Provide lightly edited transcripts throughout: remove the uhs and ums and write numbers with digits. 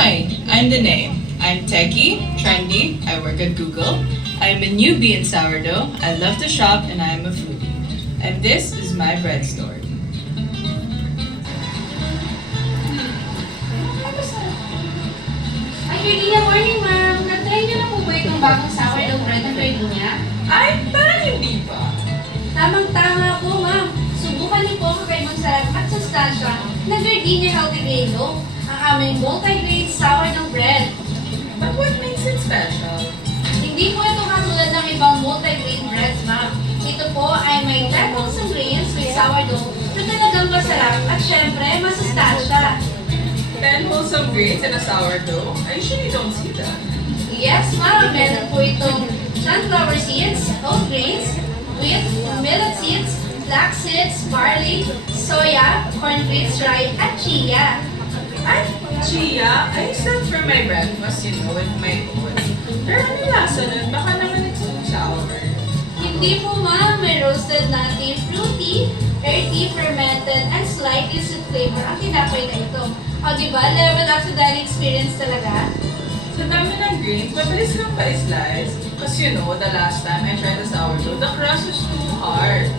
Hi, I'm the name. I'm techie, trendy, I work at Google. I'm a newbie in sourdough, I love to shop, and I'm a foodie. And this is my bread story. Ay, Gardenia, morning ma'am. Na-try niyo na po ba itong bagong sourdough bread ng Gardenia? Ay, parang hindi pa. Tamang-tama po ma'am. Subukan niyo po ang kakaibang sarap at sustansya ng Gardenia Healthy Grain Loaf, ang aming multi-grain sourdough bread. But what makes it special? Hindi po ito katulad ng ibang multi-grain breads ma'am. Ito po ay may 10 wholesome grains with sourdough na talagang masarap at syempre masustansya. 10 wholesome grains in a sourdough? I usually don't see that. Yes, ma'am. Meron po itong sunflower seeds, oat grains, wheat, millet seeds, flax seeds, barley, soya, corn flakes, rye, at chia. Ay, chia, I use that for my breakfast, with my oats. Pero ano lasa nun? Baka naman it's too sour. Hindi po, ma'am. May roasted nutty, fruity, earthy, fermented, and slightly sweet flavor ang tinapay na ito. O, diba? Level up sa dining experience talaga. Sa dami ng grains, mabilis lang pa i-slice. Kasi the last time I tried the sourdough, the crust was too hard.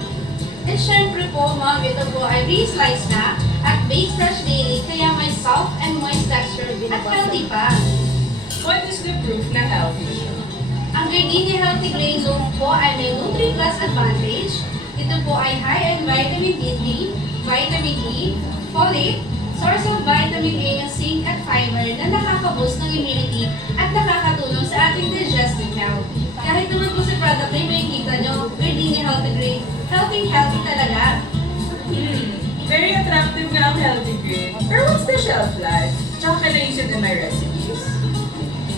And syempre po, ma'am, ito po ay re-slice na at baked fresh daily, kaya may soft and moist texture at healthy pa. What is the proof na healthy siya? Ang Gardenia Healthy Grain Loaf po ay may Nutri Plus advantage. Ito po ay high in vitamin D3, vitamin E, folate, source of vitamin A ng zinc at fiber na nakaka-boost ng immunity at nakakatulong sa ating digestive health. Kahit naman po sa product na may kita nyo, Gardenia Healthy Grain, healthy talaga. Very attractive nga ang healthy grain. Pero what's the shelf life? Tsaka can I use it in my recipes?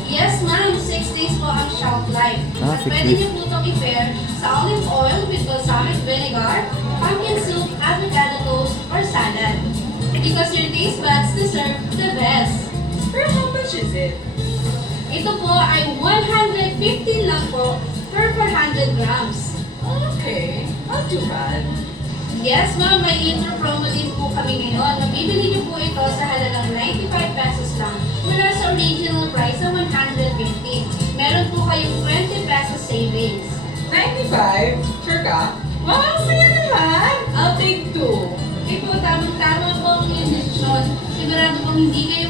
Yes, ma'am. 6 days po ang shelf life. At 6 pwede days. niyo po itong i-pair sa olive oil with balsamic vinegar, pumpkin soup, avocado toast, or salad. Because your taste buds deserve the best. Pero how much is it? Ito po ay 115 lang po per 400 grams. Okay, not too bad. Yes, ma'am. May intro promo din po kami ngayon. Mabibili niyo po ito sa halagang 95 pesos lang mula sa original price na 150. Meron po kayong 20 pesos savings. 95? Sure ka? Wow, kaya naman! I'll take 2. Hindi po, tamang-tama po ang inyong desisyon. Sigurado pong hindi kayo